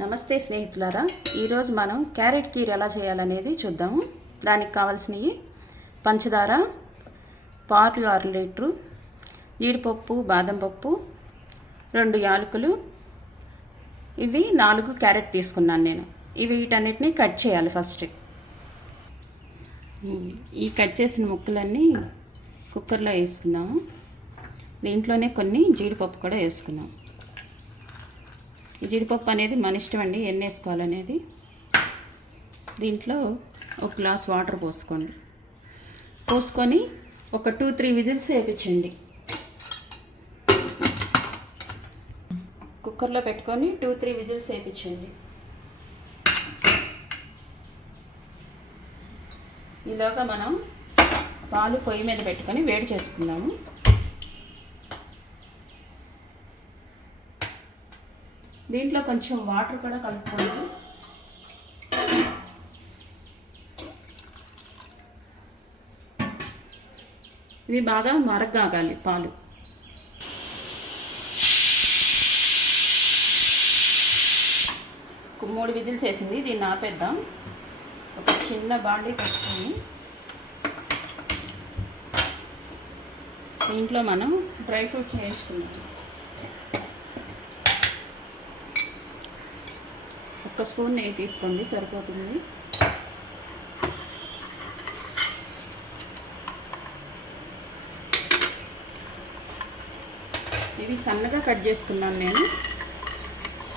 నమస్తే స్నేహితులారా, ఈరోజు మనం క్యారెట్ కీర్ ఎలా చేయాలనేది చూద్దాము. దానికి కావాల్సినవి పంచదార, పాలు 6 లీటరు, జీడిపప్పు, బాదం పప్పు, 2 యాలకులు, ఇవి 4 క్యారెట్ తీసుకున్నాను నేను. వీటన్నిటిని కట్ చేయాలి. ఫస్ట్ ఈ కట్ చేసిన ముక్కలన్నీ కుక్కర్లో వేసుకున్నాము. దీంట్లోనే కొన్ని జీడిపప్పు కూడా వేసుకున్నాం. ఈ జీడిపప్పు అనేది మన ఇష్టం అండి, ఎన్ని వేసుకోవాలనేది. దీంట్లో 1 గ్లాస్ వాటర్ పోసుకొని ఒక 2-3 విజిల్స్ వేయించండి. కుక్కర్లో పెట్టుకొని 2-3 విజిల్స్ వేయించండి. ఈలోగా మనం పాలు పొయ్యి మీద పెట్టుకొని వేడి చేసుకుందాము. దీంట్లో కొంచెం వాటర్ కూడా కలుపుకోండి. ఇవి బాగా మరగాలి పాలు. ఒక 3 విజిల్స్ వేసింది. దీన్ని ఆపేద్దాం. ఒక చిన్న బాండీ పెట్టుకొని దీంట్లో మనం డ్రై ఫ్రూట్స్ వేసుకున్నాం. 1 స్పూన్ నెయ్యి తీసుకోండి, సరిపోతుంది. ఇవి సన్నగా కట్ చేసుకున్నాను నేను.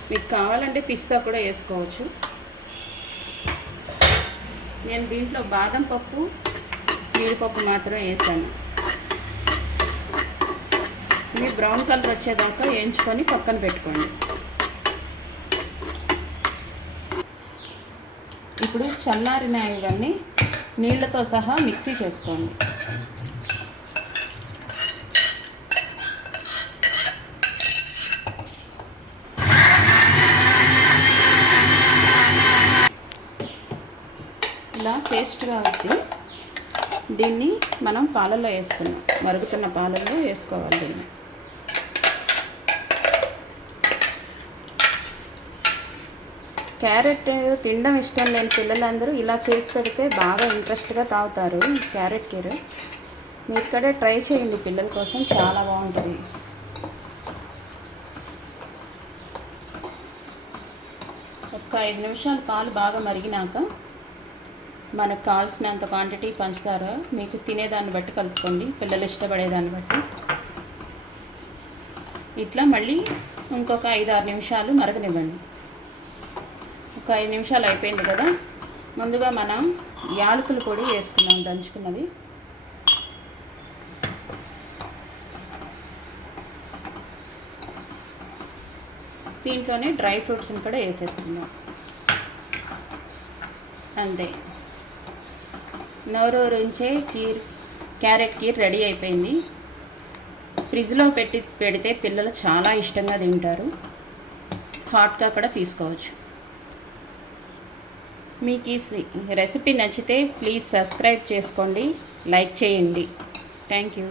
మీకు కావాలంటే పిస్తా కూడా వేసుకోవచ్చు. నేను దీంట్లో బాదం పప్పు, జీడిపప్పు మాత్రం వేసాను. ఇవి బ్రౌన్ కలర్ వచ్చేదాకా వేయించుకొని పక్కన పెట్టుకోండి. ఇప్పుడు చల్లారిన ఇవన్నీ నీళ్ళతో సహా మిక్సీ చేసుకోండి. ఇలా పేస్ట్గా అవుతుంది. దీన్ని మనం పాలల్లో వేసుకున్నాం. మరుగుతున్న పాలల్లో వేసుకోవాలి. దీన్ని క్యారెట్ తినడం ఇష్టం లేని పిల్లలందరూ ఇలా చేసి పెడితే బాగా ఇంట్రెస్ట్గా తాగుతారు క్యారెట్ కీర్. మీరు కూడా ట్రై చేయండి, పిల్లల కోసం చాలా బాగుంటుంది. ఒక 5 నిమిషాలు పాలు బాగా మరిగినాక మనకు కావాల్సినంత క్వాంటిటీ పంచదార మీకు తినేదాన్ని బట్టి కలుపుకోండి, పిల్లలు ఇష్టపడేదాన్ని బట్టి. ఇట్లా మళ్ళీ ఇంకొక 5-6 నిమిషాలు మరగనివ్వండి. ఒక 5 నిమిషాలు అయిపోయింది కదా. ముందుగా మనం యాలకుల పొడి వేసుకున్నాం, దంచుకున్నది. దీంట్లోనే డ్రై ఫ్రూట్స్ని కూడా వేసేసుకున్నాం. అంతే, నోరూరించే క్యారెట్ కీర్ రెడీ అయిపోయింది. ఫ్రిడ్జ్లో పెడితే పిల్లలు చాలా ఇష్టంగా తింటారు. హాట్గా కూడా తీసుకోవచ్చు. మీకు ఈ రెసిపీ నచ్చితే ప్లీజ్ సబ్స్క్రైబ్ చేసుకోండి, లైక్ చేయండి. Thank you.